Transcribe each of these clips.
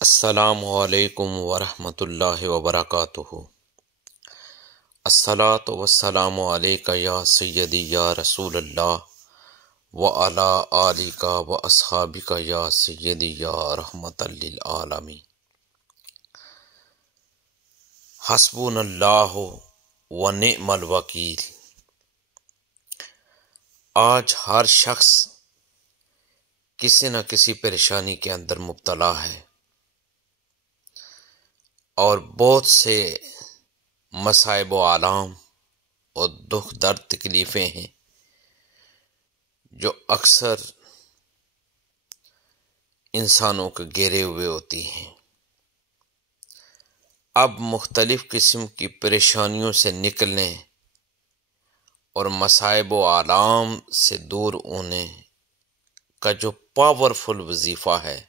السلام علیکم ورحمۃ اللہ وبرکاتہ۔ الصلاۃ والسلام علیک یا سیدی یا رسول اللہ وعلی آلک واصحابک یا سیدی یا رحمۃ للعالمین۔ حسبنا اللہ ونعم الوکیل۔ آج ہر شخص کسی نہ کسی پریشانی کے اندر مبتلا ہے اور بہت سے مصائب و آلام اور دکھ درد تکلیفیں ہیں جو اکثر انسانوں کے گھیرے ہوئے ہوتی ہیں۔ اب مختلف قسم کی پریشانیوں سے نکلنے اور مصائب و آلام سے دور ہونے کا جو پاورفل وظیفہ ہے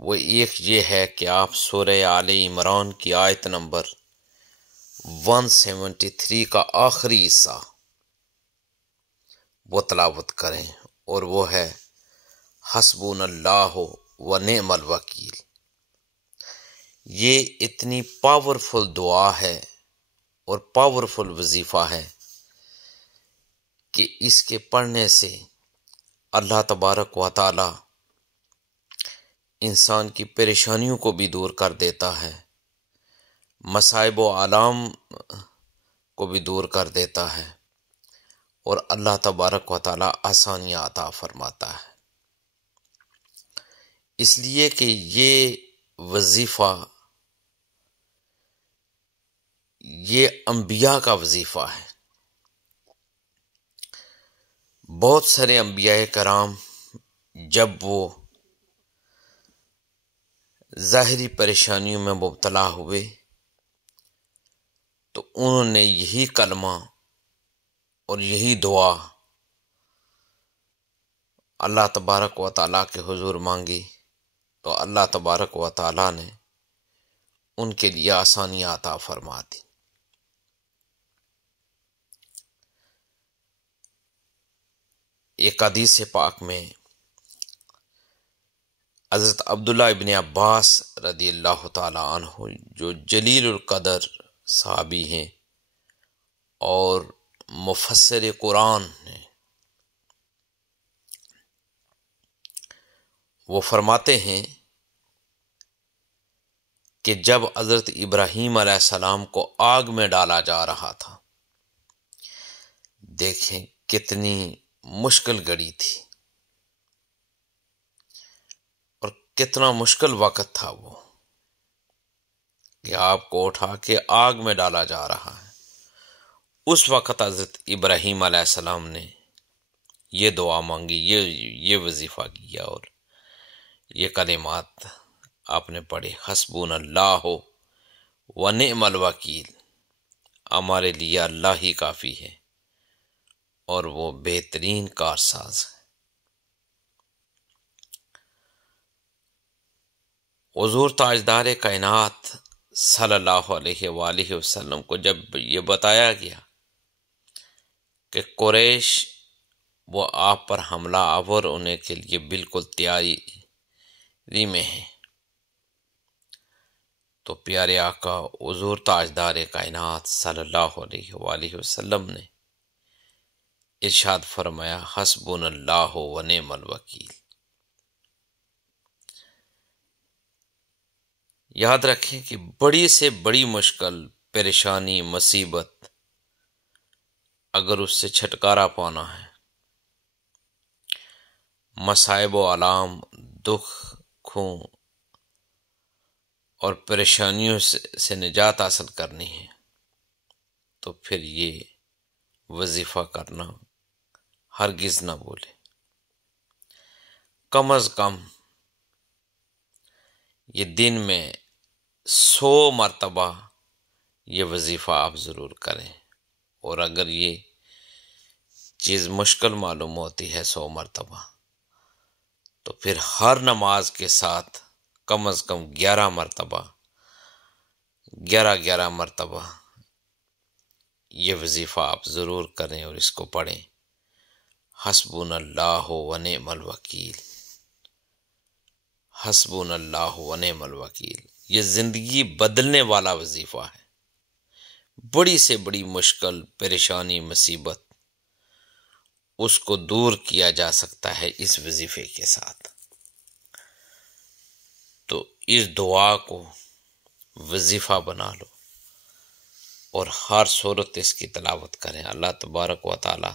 وہ ایک یہ ہے کہ آپ سورہ آل عمران کی آیت نمبر 173 کا آخری حصہ وہ تلاوت کریں، اور وہ ہے حسبنا اللہ ونعم الوکیل۔ یہ اتنی پاورفل دعا ہے اور پاورفل وظیفہ ہے کہ اس کے پڑھنے سے اللہ تبارک و تعالی انسان کی پریشانیوں کو بھی دور کر دیتا ہے، مصائب و آلام کو بھی دور کر دیتا ہے، اور اللہ تبارک و تعالی آسانیاں عطا فرماتا ہے۔ اس لیے کہ یہ وظیفہ یہ انبیاء کا وظیفہ ہے۔ بہت سارے انبیاء کرام جب وہ ظاہری پریشانیوں میں مبتلا ہوئے تو انہوں نے یہی کلمہ اور یہی دعا اللہ تبارک و تعالیٰ کے حضور مانگی، تو اللہ تبارک و تعالیٰ نے ان کے لیے آسانیاں عطا فرما دی۔ ایک حدیث پاک میں حضرت عبداللہ ابن عباس رضی اللہ تعالی عنہ جو جلیل القدر صحابی ہیں اور مفسر قرآن ہیں، وہ فرماتے ہیں کہ جب حضرت ابراہیم علیہ السلام کو آگ میں ڈالا جا رہا تھا، دیکھیں کتنی مشکل گھڑی تھی اور کتنا مشکل وقت تھا وہ کہ آپ کو اٹھا کے آگ میں ڈالا جا رہا ہے۔ اس وقت حضرت ابراہیم علیہ السلام نے یہ دعا مانگی، یہ وظیفہ کیا اور یہ کلمات آپ نے پڑھے، حسبنا اللہ ونعم الوکیل، ہمارے لیے اللہ ہی کافی ہے اور وہ بہترین کارساز ہے۔ حضور تاجدار کائنات صلی اللہ علیہ وآلہ وسلم کو جب یہ بتایا گیا کہ قریش وہ آپ پر حملہ آور ہونے کے لیے بالکل تیاری میں ہے، تو پیارے آقا حضور تاجدار کائنات صلی اللہ علیہ وآلہ وسلم نے ارشاد فرمایا حسبنا اللہ ونعم الوکیل۔ یاد رکھیں کہ بڑی سے بڑی مشکل، پریشانی، مصیبت اگر اس سے چھٹکارا پانا ہے، مصائب و آلام، دکھوں اور پریشانیوں سے نجات حاصل کرنی ہے، تو پھر یہ وظیفہ کرنا ہرگز نہ بھولے۔ کم از کم یہ دن میں 100 مرتبہ یہ وظیفہ آپ ضرور کریں، اور اگر یہ چیز مشکل معلوم ہوتی ہے 100 مرتبہ، تو پھر ہر نماز کے ساتھ کم از کم 11 مرتبہ یہ وظیفہ آپ ضرور کریں اور اس کو پڑھیں، حسبنا اللہ ونعم الوکیل، حسبنا اللہ و نعم الوکیل، یہ زندگی بدلنے والا وظیفہ ہے۔ بڑی سے بڑی مشکل، پریشانی، مصیبت، اس کو دور کیا جا سکتا ہے اس وظیفے کے ساتھ۔ تو اس دعا کو وظیفہ بنا لو اور ہر صورت اس کی تلاوت کریں۔ اللہ تبارک و تعالی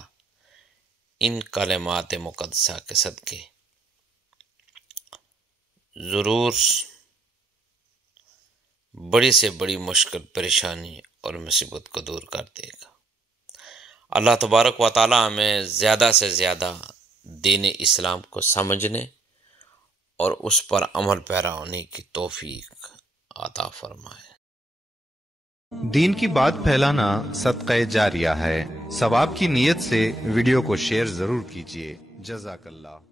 ان کلمات مقدسہ کے صدقے ضرور بڑی سے بڑی مشکل، پریشانی اور مصیبت کو دور کر دے گا۔ اللہ تبارک و تعالی ہمیں زیادہ سے زیادہ دین اسلام کو سمجھنے اور اس پر عمل پیرا ہونے کی توفیق عطا فرمائے۔ دین کی بات پھیلانا صدقہ جاریہ ہے، ثواب کی نیت سے ویڈیو کو شیئر ضرور کیجیے۔ جزاک اللہ۔